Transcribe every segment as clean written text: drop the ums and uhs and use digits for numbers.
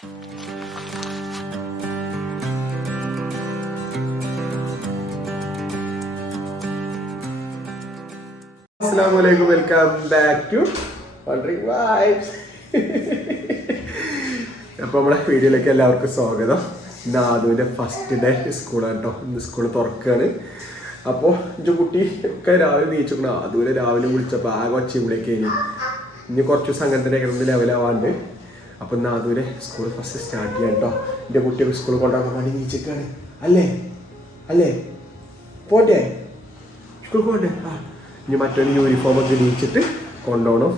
Assalamualaikum, welcome back to Wandering Vibes. അപ്പോൾ നമ്മളെ വീഡിയോയിലേക്ക് എല്ലാവർക്കും സ്വാഗതം. ഇന്ന് ആദുവിൻ്റെ ഫസ്റ്റ് ഡേ സ്കൂളാണ് കേട്ടോ. ഇന്ന് സ്കൂൾ തുറക്കുകയാണ്. അപ്പോൾ എൻ്റെ കുട്ടി ഒക്കെ രാവിലെ നീച്ചിക്കണം. ആദുവിനെ രാവിലെ വിളിച്ചപ്പോൾ ആകെ ഒച്ചയിലേക്ക് കഴിഞ്ഞു. ഇനി കുറച്ച് ദിവസം അങ്ങനെ തന്നെ കിടന്ന് ലെവലാവാണ്ട്. അപ്പോൾ ഇന്ന് ആദുവിനെ സ്കൂൾ ഫസ്റ്റ് സ്റ്റാർട്ട് ചെയ്യാം കേട്ടോ. എൻ്റെ കുട്ടിയൊക്കെ സ്കൂളിൽ കൊണ്ടുപോകാൻ വേണ്ടി നീച്ചിക്കാണ്. അല്ലേ പോണ്ടേ സ്കൂളിൽ പോണ്ടേ? ഇനി മറ്റൊരു യൂണിഫോമൊക്കെ ഇടിച്ചിട്ട് കൊണ്ടുപോകണം.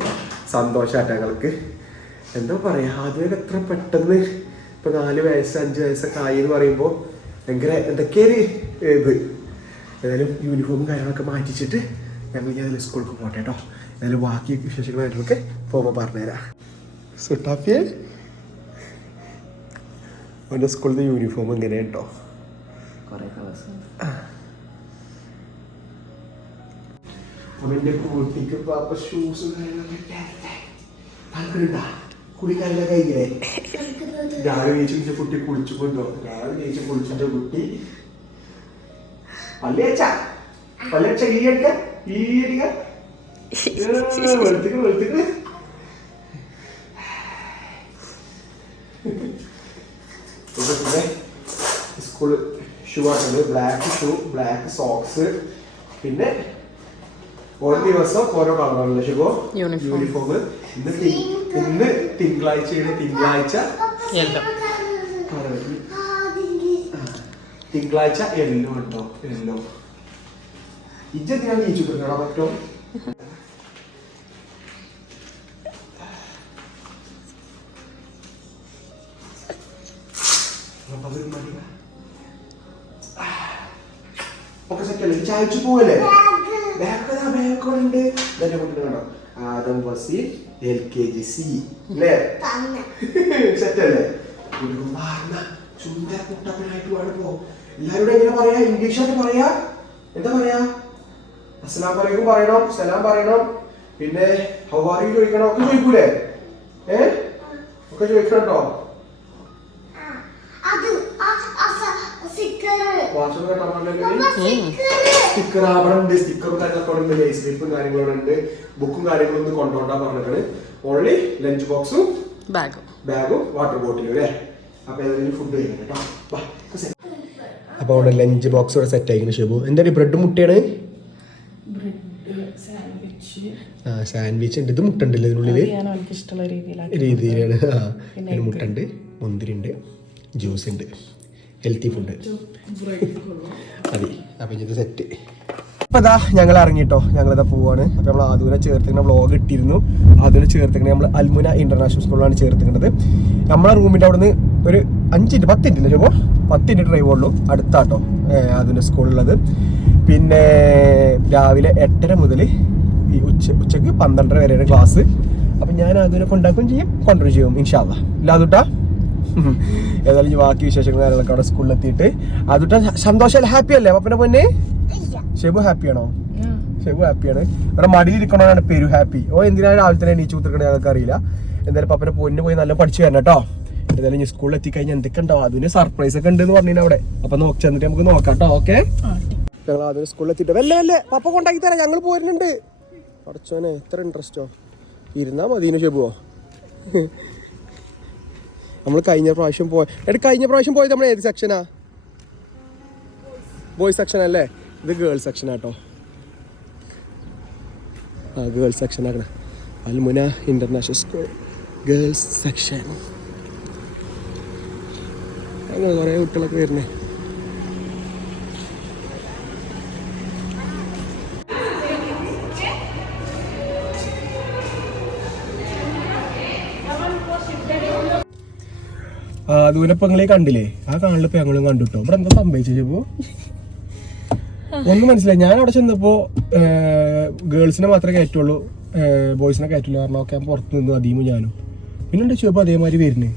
സന്തോഷമായിട്ട് ഞങ്ങൾക്ക്. എന്താ പറയുക, ആദ്യമൊക്കെ എത്ര പെട്ടെന്ന് ഇപ്പോൾ 4 വയസ്സ് 5 വയസ്സൊക്കെ ആയി എന്ന് പറയുമ്പോൾ ഭയങ്കര എന്തൊക്കെയൊരു ഇത്. ഏതായാലും യൂണിഫോമും കാര്യങ്ങളൊക്കെ മാറ്റിച്ചിട്ട് ഞങ്ങൾ ഇനി അതിൽ സ്കൂളിലേക്ക് പോട്ടെ കേട്ടോ. ഏതായാലും ബാക്കി വിശേഷങ്ങളായിട്ടൊക്കെ പോകുമ്പോൾ പറഞ്ഞുതരാം. സുട്ടാഫിയെ അവൻ്റെ സ്കൂളിലെ യൂണിഫോം ഇങ്ങനെ കേട്ടോ. അവൻ്റെ കുട്ടിക്ക് പാപ്പ ഷൂസും കാര്യങ്ങളൊക്കെ കുളിക്കാനുള്ള കൈകളെ രാവിലെ ജയിച്ച കുട്ടി കുളിച്ചു കൊണ്ടോ. രാവിലെ ജയിച്ച കുളിച്ചിട്ട് കുട്ടി പല്ലേച്ച ഈയടിക്ക വെളുത്തിക്ക് സ്കൂള് ഷൂ ആയിട്ടുണ്ട്. ബ്ലാക്ക് ഷൂ, ബ്ലാക്ക് സോക്സ്, പിന്നെ ഓരോ ദിവസം ഓരോ കളറാണല്ലോ ഷുഗോ യൂണിഫോം. ഇന്ന് തിങ്കളാഴ്ചയാണ്. തിങ്കളാഴ്ച യെല്ലോ ഉണ്ടോ? യെല്ലോ ഇജ്ജെന്തിനാണ് നീച്ചിട്ടുണ്ടോ പറ്റോ? ഒക്കെ സെറ്റല്ലേ? ചായച്ചു പോവല്ലേ? ബാഗുണ്ട്. ഇതെന്നെ കുട്ടികൾ കണ്ടോ? ആദം വസീം LKG-C അല്ലേ? സെറ്റല്ലേ? ചുണ്ട കുട്ടപ്പനായിട്ട് വേണപ്പോ. എല്ലാവരോടും എങ്ങനെ പറയാ? ഇംഗ്ലീഷായിട്ട് പറയാ. എന്താ പറയാ? അസ്സലാമു അലൈക്കും പറയണം, സലാം പറയണം, പിന്നെ ഹൗ ആർ യു ചോദിക്കണം. ഒക്കെ ചോദിക്കൂലേ? ഒക്കെ ചോദിക്കണം കേട്ടോ. സ്റ്റിക്കർ അവിടെ ഉണ്ട്. സ്റ്റിക്കറും കാര്യങ്ങളൊക്കെ ഉണ്ട്. ലേസ് സ്ലിപ്പും കാര്യങ്ങളോടെ ഉണ്ട്. ബുക്കും കാര്യങ്ങളൊന്നും കൊണ്ടുപോകാൻ പറഞ്ഞിട്ടാണ്. ഓൺലി ലഞ്ച് ബോക്സും ബാഗും വാട്ടർ ബോട്ടിലും അല്ലേ? അപ്പൊ ഏതെങ്കിലും ഫുഡ് കഴിക്കണം കേട്ടോ. അപ്പൊ അവിടെ ലഞ്ച് ബോക്സ് ഇവിടെ സെറ്റ് ആയിരിക്കണം. ഷെബു എന്താണ്? ബ്രെഡ് മുട്ടയാണ്. സാൻഡ്വിച്ച് ഉണ്ട്. ഇത് മുട്ട ഉണ്ടല്ലോ ഇതിനുള്ളില് രീതിയിലാണ്. പിന്നെ മുട്ട ഉണ്ട്, മുന്തിരി ഉണ്ട്, ജ്യൂസ് ഉണ്ട്, ഹെൽത്തി ഫുഡ് മതി. അപ്പം ഇത് സെറ്റ്. അപ്പം അതാ ഞങ്ങൾ ഇറങ്ങിട്ടോ. ഞങ്ങളിതാ പോവാണ്. അപ്പം നമ്മൾ ആദൂനെ ചേർത്തിക്കുന്ന വ്ളോഗ് ഇട്ടിരുന്നു. ആദൂനെ ചേർത്തിക്കുന്നത് നമ്മൾ അൽമുന ഇന്റർനാഷണൽ സ്കൂളിലാണ് ചേർത്തിക്കുന്നത്. നമ്മളെ റൂമിൻ്റെ അവിടെ നിന്ന് ഒരു 5-10 മിനിറ്റ് ചിലപ്പോൾ 10 മിനിറ്റ് ഡ്രൈവ് ഉള്ളൂ. അടുത്താട്ടോ ആദൂൻ്റെ സ്കൂളുള്ളത്. പിന്നെ രാവിലെ 8:30 മുതൽ ഈ ഉച്ചക്ക് 12:30 വരെയാണ് ക്ലാസ്. അപ്പം ഞാൻ ആദൂനെ കൊണ്ടാക്കുകയും ചെയ്യും, കൊണ്ടുവരും ചെയ്യും ഇൻഷാ അല്ലാ. ഇല്ലാതുട്ടാ ഏതായാലും ബാക്കി വിശേഷങ്ങൾ കാര്യങ്ങളൊക്കെ അവിടെ സ്കൂളിലെത്തിയിട്ട് അതുട്ട് സന്തോഷം. ഹാപ്പി അല്ലേ പപ്പനെ പൊന്നെ? ഷെബു ഹാപ്പിയാണോ? ഷെബു ഹാപ്പിയാണ്. ഇവിടെ മടിയിലിരിക്കണോന്നാണ് പെരു ഹാപ്പി. എന്തിനാണ് രാവിലെ തന്നെ എണീച്ച് കുത്തിരിക്കണേ ഞങ്ങൾക്ക് അറിയില്ല. എന്തായാലും പപ്പനെ പൊന്ന് പോയി നല്ല പഠിച്ചു തരണം കേട്ടോ. എന്തായാലും ഇനി സ്കൂളിൽ എത്തിക്കഴിഞ്ഞാൽ എന്തൊക്കെ ഉണ്ടാവും. അതിന് സർപ്രൈസ് ഒക്കെ ഉണ്ട് എന്ന് പറഞ്ഞു അവിടെ. അപ്പൊ നോക്കി ചെന്നിട്ട് നമുക്ക് നോക്കാം കേട്ടോ. ഓക്കെ, ഞങ്ങൾ അതിന് സ്കൂളിൽ എത്തിയിട്ട് വല്ലേ പപ്പ കൊണ്ടാക്കി തരാം. ഞങ്ങൾ പോരുന്നുണ്ട്. പഠിച്ചോനെ എത്ര ഇൻട്രസ്റ്റോ. ഇരുന്നാ മതിന് ഷെബുവോ. നമ്മൾ കഴിഞ്ഞ പ്രാവശ്യം പോയത് നമ്മൾ ഏത് സെക്ഷനാ? ബോയ്സ് സെക്ഷൻ അല്ലേ? ഇത് ഗേൾസ് സെക്ഷൻ ആട്ടോ. ഗേൾസ് സെക്ഷൻ ആക്കണ Almuna international school girls section. അങ്ങനെ കുറേ കുട്ടികളൊക്കെ വരുന്നേ. ദൂരപ്പം നിങ്ങളെ കണ്ടില്ലേ? ആ കാണിലിപ്പോ ഞങ്ങളും കണ്ടുട്ടോ. ഇവിടെ എന്താ സംഭവിച്ചപ്പോ ഒന്നും മനസ്സിലായി. ഞാൻ അവിടെ ചെന്നപ്പോ ഗേൾസിനെ മാത്രമേ കയറ്റുള്ളൂ, ബോയ്സിനെ കയറ്റുള്ളൂ. കാരണം ഒക്കെ ഞാൻ പുറത്ത് നിന്ന് അധീമും ഞാനും. പിന്നെ ചോദിച്ചപ്പോൾ അതേമാതിരി വരുന്നേ.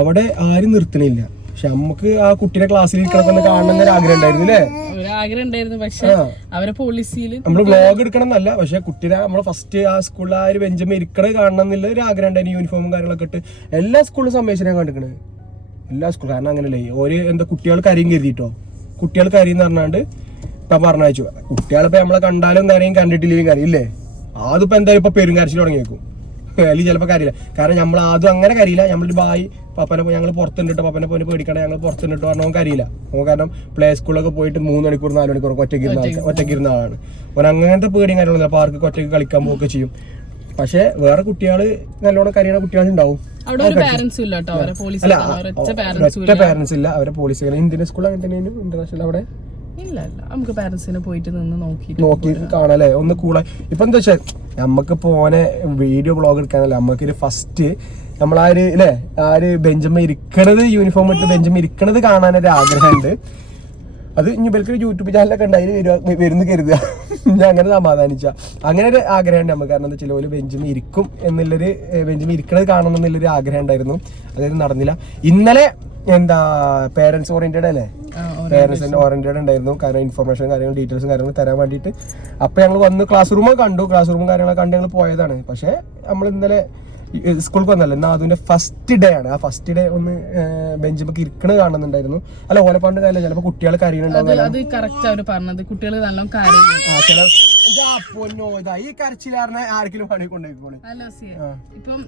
അവിടെ ആരും നിർത്തണില്ല. പക്ഷെ നമുക്ക് ആ കുട്ടിയുടെ ക്ലാസ്സിൽ ഇരിക്കണമെന്ന് കാണുന്ന ഒരു ആഗ്രഹം ഉണ്ടായിരുന്നു അല്ലേ? ആഗ്രഹം ഉണ്ടായിരുന്നു. പക്ഷെ അവരെ പോളിസിയിൽ നമ്മള് വ്ലോഗ് എടുക്കണം എന്നല്ല, പക്ഷെ കുട്ടിയുടെ നമ്മള് ഫസ്റ്റ് ആ സ്കൂളിൽ ആ ഒരു ബെഞ്ചമ്മ ഇരിക്കണത് കാണണം എന്നുള്ള ഒരു ആഗ്രഹം ഉണ്ടായിരുന്നു. യൂണിഫോമും കാര്യങ്ങളൊക്കെ ഇട്ട് എല്ലാ സ്കൂളിലും സമ്മേശനം കണ്ടിരിക്കണത്, എല്ലാ സ്കൂളും. കാരണം അങ്ങനല്ലേ ഒരു എന്താ കുട്ടികൾ കരിയും കരുതിട്ടോ, കുട്ടികൾ കരിയെന്ന് പറഞ്ഞാണ്ട് ഇപ്പൊ പറഞ്ഞയച്ചു. കുട്ടികളിപ്പോ നമ്മളെ കണ്ടാലും കരയും കണ്ടിട്ടില്ലെങ്കിലും കരയില്ലേ? അതിപ്പോ എന്തായാലും ഇപ്പൊ പെരുങ്കരച്ചിൽ തുടങ്ങിയേക്കും, അല്ലെങ്കിൽ ചിലപ്പോൾ കാര്യമില്ല. കാരണം നമ്മൾ ആദ്യം അങ്ങനെ കാര്യമില്ല. നമ്മളൊരു ബായി പപ്പനെ ഞങ്ങൾ പുറത്തുണ്ടിട്ട് പപ്പനെ പോലെ പേടിക്കണേ ഞങ്ങൾ പുറത്തുണ്ടിട്ട് പറഞ്ഞാൽ കാര്യമില്ല. കാരണം പ്ലേ സ്കൂളിലൊക്കെ പോയിട്ട് 3 മണിക്കൂർ 4 മണിക്കൂർ ഒറ്റയ്ക്ക് ഇരുന്ന ആളാണ്. ഓൻ അങ്ങനത്തെ പേടിയും കാര്യങ്ങളൊന്നുമില്ല. പാർക്ക് ഒറ്റയ്ക്ക് കളിക്കാൻ പോവുകയൊക്കെ ചെയ്യും. പക്ഷെ വേറെ കുട്ടികൾ നല്ലോണം കരിയണ കുട്ടികളുണ്ടാവും. അല്ല, ഒറ്റ പാരന്റ്സ് ഇല്ല. അവരെ പോലീസ് ഇന്ത്യൻ സ്കൂൾ അങ്ങനെ തന്നെയാണ്. ഇന്റർനാഷണൽ അവിടെ ഇല്ല നമുക്ക് പാരന്റ്സിനെ പോയിട്ട് നിന്ന് നോക്കി കാണാല്ലേ ഒന്ന് കൂളായി. ഇപ്പൊ എന്താ വെച്ചാൽ നമ്മക്ക് പോനെ വീഡിയോ ബ്ലോഗ് എടുക്കാനല്ല, നമുക്കൊരു ഫസ്റ്റ് നമ്മളാര് അല്ലേ ആ ഒരു ബെഞ്ചമ്മ ഇരിക്കണത് യൂണിഫോം ഇട്ട് ബെഞ്ചമ്മ ഇരിക്കണത് കാണാനൊരു ആഗ്രഹമുണ്ട്. അത് ഇനി ഇവർക്ക് യൂട്യൂബ് ചാനലൊക്കെ ഉണ്ടായി വരുന്ന കരുതുക. ഞാൻ അങ്ങനെ സമാധാനിച്ച അങ്ങനെ ഒരു ആഗ്രഹമുണ്ട് നമുക്ക്. കാരണം എന്താ വെച്ചാൽ ബെഞ്ചിമ ഇരിക്കും എന്നുള്ളൊരു ബെഞ്ചിമ ഇരിക്കണത് കാണണം എന്നുള്ളൊരു ആഗ്രഹം ഉണ്ടായിരുന്നു. അതായത് നടന്നില്ല. ഇന്നലെ എന്താ പേരൻസ് ഓറിയന്റഡ് അല്ലേ, പേരൻസിന്റെ ഓറിയന്റഡ് ഉണ്ടായിരുന്നു. കാരണം ഇൻഫർമേഷൻ കാര്യങ്ങളും ഡീറ്റെയിൽസും കാര്യങ്ങളും തരാൻ വേണ്ടിയിട്ട്. അപ്പൊ ഞങ്ങൾ വന്ന് ക്ലാസ് റൂമും കണ്ടു, ക്ലാസ് റൂമും കാര്യങ്ങളൊക്കെ കണ്ട് ഞങ്ങൾ പോയതാണ്. പക്ഷെ നമ്മൾ ഇന്നലെ സ്കൂൾക്ക് വന്നല്ലോ, എന്നാൽ അതിന്റെ ഫസ്റ്റ് ഡേ ആണ്. ആ ഫസ്റ്റ് ഡേ ഒന്ന് ബെഞ്ചിമൊക്കെ ഇരിക്കണ കാണുന്നുണ്ടായിരുന്നു. അല്ല ഓലപ്പാണ്ട് കാര്യമില്ല, ചിലപ്പോ കുട്ടികൾ കരയുന്നുണ്ടാവും. ഈ കരച്ചിലാറിനെ ആർക്കെങ്കിലും പണി കൊണ്ടുപോയിക്കോളൂ. ഇപ്പം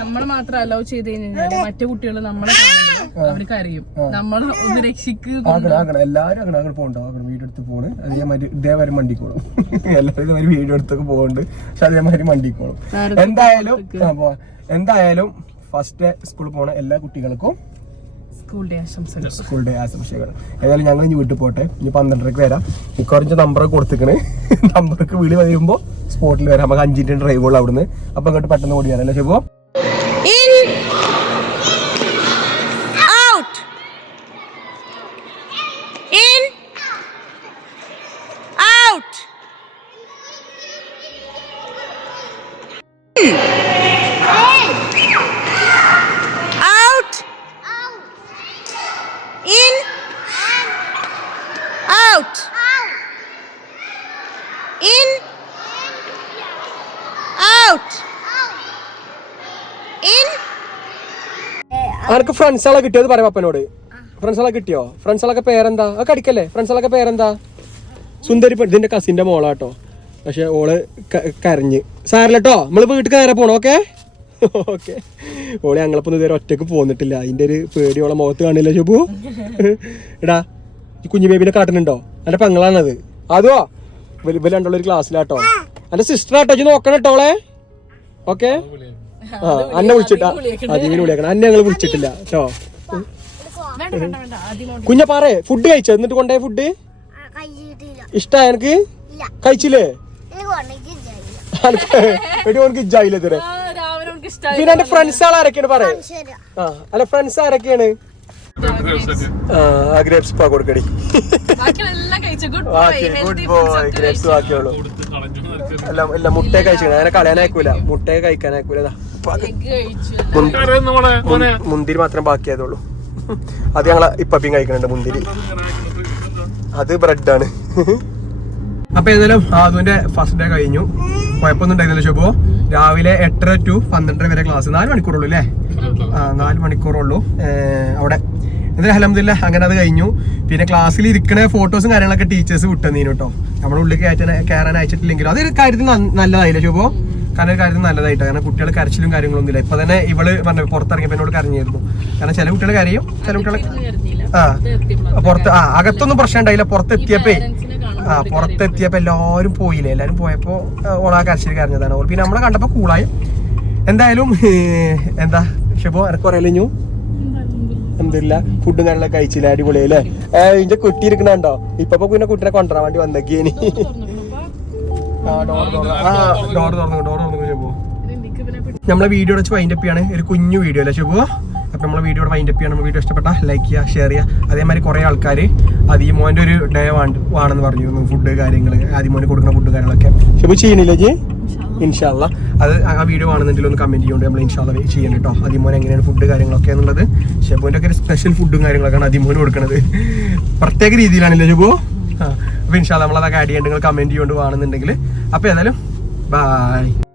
നമ്മള് മാത്രം അലോ ചെയ്ത് കഴിഞ്ഞാൽ മറ്റു കുട്ടികൾ നമ്മളെ കാണുമ്പോൾ അവര് കരയും. നമ്മളെ ഒന്ന് രക്ഷിക്കുക. എല്ലാരും അങ്ങനെ പോകണ്ടോ, വീഡിയോ എടുത്ത് പോണ്. അതേമാതിരി ഇതേമാതിരി മണ്ടിക്കോളും. എല്ലാവരും ഇതേമാതിരി വീഡിയോ എടുത്തൊക്കെ പോകുന്നുണ്ട്. പക്ഷെ അതേമാതിരി മണ്ടിക്കോളും. എന്തായാലും ഫസ്റ്റ് സ്കൂളിൽ പോണ എല്ലാ കുട്ടികൾക്കും സ്കൂൾ ഡേ ആശംസകൾ. ഏതായാലും ഞങ്ങൾ ഇനി വീട്ടിൽ പോട്ടെ. ഇനി 12:30 വരാം. കുറച്ച് നമ്പറൊക്കെ കൊടുത്തിക്കണ്. നമ്പർക്ക് വിളി വരുമ്പോ സ്പോട്ടിൽ വരാം. നമുക്ക് 5 മിനിറ്റ് ഡ്രൈവ് ഉള്ളു അവിടുന്ന്. അപ്പൊ അങ്ങോട്ട് പെട്ടെന്ന് ഓടി വരാം അല്ലേ ശുഭോ? അനക്ക് ഫ്രണ്ട്സുകളെ കിട്ടിയത് പറയാം പപ്പനോട്. ഫ്രണ്ട്സുകളെ കിട്ടിയോ? ഫ്രണ്ട്സുകളൊക്കെ പേരെന്താ? ഒക്കെ അടിക്കല്ലേ? ഫ്രണ്ട്സുകളൊക്കെ പേരെന്താ? സുന്ദരി ഇതിന്റെ കസിന്റെ മോളാട്ടോ. പക്ഷെ ഓള് കരഞ്ഞ് സാരല്ലോ. നമ്മള് വീട്ടിൽ നേരെ പോണോ? Okay okay. ഓള് ഞങ്ങളിപ്പോ ഇതുവരെ ഒറ്റക്ക് പോന്നിട്ടില്ല. അതിന്റെ ഒരു പേടി ഓളെ മുഖത്ത് കാണില്ല ശുഭു. എടാ ഈ കുഞ്ഞു ബേബിനെ കാട്ടുന്നുണ്ടോ? എന്റെ പെങ്ങളാണത്. അതോ വലിയ രണ്ടുള്ള ഒരു ക്ലാസ്സിലാട്ടോ. എന്റെ സിസ്റ്റർ ആട്ടോ. ഇജ്ജ് നോക്കണം കേട്ടോ ഓളെ. ഓക്കെ. ആ അന്നെ വിളിച്ചിട്ടാ അതിന് വിളിക്കണം. അന്നെ ഞങ്ങൾ വിളിച്ചിട്ടില്ല കേട്ടോ. കുഞ്ഞ പറയേ ഫുഡ് കഴിച്ചോ? എന്നിട്ട് കൊണ്ടുപോയ ഫുഡ് ഇഷ്ടായ എനിക്ക്? കഴിച്ചില്ലേ? എനിക്ക് ഇജ്ജായില്ലേ തരേ? പിന്നെ എന്റെ ഫ്രണ്ട്സ് ആരൊക്കെയാണ് പറയേ? ആ അല്ല ഫ്രണ്ട്സ് ആരൊക്കെയാണ്? ഗ്രേപ്സ് പാ കൊടുക്കടി. എല്ലാം മുട്ടയെ കഴിച്ചു. അങ്ങനെ കളയാനായിക്കൂല. മുട്ടയെ കഴിക്കാനായിക്കൂല. മുന്തിരി മാത്രം ബാക്കിയായതുള്ളൂ. അത് ഞങ്ങളെ ഇപ്പം കഴിക്കുന്നുണ്ട് മുന്തിരി. അത് ബ്രെഡാണ്. അപ്പൊ ഏതായാലും അതുവിന്റെ ഫസ്റ്റ് ഡേ കഴിഞ്ഞു. കുഴപ്പമൊന്നും ഉണ്ടായിരുന്നില്ല ശുഭോ. രാവിലെ 8:30 to 12:30 വരെ ക്ലാസ്. 4 മണിക്കൂറുള്ളൂ അല്ലേ? 4 മണിക്കൂറുള്ളൂ അവിടെ. എന്തായാലും അൽഹംദുലില്ലാഹ് അങ്ങനെ അത് കഴിഞ്ഞു. പിന്നെ ക്ലാസ്സിൽ ഇരിക്കുന്ന ഫോട്ടോസും കാര്യങ്ങളൊക്കെ ടീച്ചേഴ്സ് വിട്ടുതന്നീന് കേട്ടോ. നമ്മുടെ ഉള്ളിൽ കയറാൻ അയച്ചിട്ടില്ലെങ്കിലും അതൊരു കാര്യത്തിൽ നല്ലതായില്ല ശുഭോ. കാരണം ഒരു കാര്യത്തിൽ നല്ലതായിട്ട്. കാരണം കുട്ടികൾ കരച്ചിലും കാര്യങ്ങളൊന്നും ഇല്ല. ഇപ്പൊ തന്നെ ഇവള് പറഞ്ഞ പുറത്തിറങ്ങിയപ്പോ എന്നോട് കരഞ്ഞിരുന്നു. കാരണം ചില കുട്ടികൾ കരയും, ചില കുട്ടികളെ പുറത്ത് അകത്തൊന്നും പ്രശ്നം ഉണ്ടായില്ല. പുറത്തെത്തിയപ്പോ എല്ലാവരും പോയില്ലേ. എല്ലാവരും പോയപ്പോ ഓളാ കരച്ചിൽ കരഞ്ഞതാണ്. പിന്നെ നമ്മളെ കണ്ടപ്പോ കൂളായി. എന്തായാലും എന്താ ശുഭോ എനക്ക് പറയലിഞ്ഞു അൽഹംദുലില്ല ഫുഡും കാര്യങ്ങളൊക്കെ കഴിച്ചില്ല. അടിപൊളിയല്ലേ? ഇന്റെ കുട്ടി ഇരിക്കണുണ്ടോ? ഇപ്പൊ പിന്നെ കുട്ടിനെ കൊണ്ടുവരാൻ വേണ്ടി വന്നേക്കിനി. ഡോർ തുറന്നു ശുഭോ. നമ്മളെ വീഡിയോ വെച്ച് വൈൻഡപ്പ് ചെയ്യാണ്. ഒരു കുഞ്ഞു വീഡിയോ അല്ലേ ശുഭോ? അപ്പൊ നമ്മളെ വീഡിയോ വൈൻഡപ്പ് ചെയ്യണം. വീഡിയോ ഇഷ്ടപ്പെട്ട ലൈക്ക് ചെയ്യുക, ഷെയർ ചെയ്യുക. അതേമാതിരി കുറെ ആൾക്കാർ ആദിമോന്റെ ഒരു ഡേ ആണെന്ന് പറഞ്ഞിരുന്നു. ഫുഡ് കാര്യങ്ങൾ ആദിമോന് കൊടുക്കുന്ന ഫുഡ് കാര്യങ്ങളൊക്കെ ശുഭ ചെയ്യണില്ലേ ജി? ഇൻഷാല്ല. അത് ആ വീഡിയോ കാണുന്നുണ്ടെങ്കിൽ ഒന്ന് കമന്റ് ചെയ്യുകൊണ്ട് നമ്മൾ ഇൻഷാല്ല ചെയ്യണം കേട്ടോ. അതിമോൻ എങ്ങനെയാണ് ഫുഡ് കാര്യങ്ങളൊക്കെ എന്നുള്ളത്. ഷെബുവിന്റെ ഒക്കെ ഒരു സ്പെഷ്യൽ ഫുഡും കാര്യങ്ങളൊക്കെയാണ് അതിമോന് കൊടുക്കുന്നത്. പ്രത്യേക രീതിയിലാണല്ലോ ഷെബു. അപ്പൊ ഇൻഷാല്ല നമ്മളതൊക്കെ ആഡ് ചെയ്യേണ്ട, നിങ്ങൾ കമന്റ് ചെയ്തുകൊണ്ട് കാണുന്നുണ്ടെങ്കിൽ. അപ്പൊ ഏതായാലും ബൈ.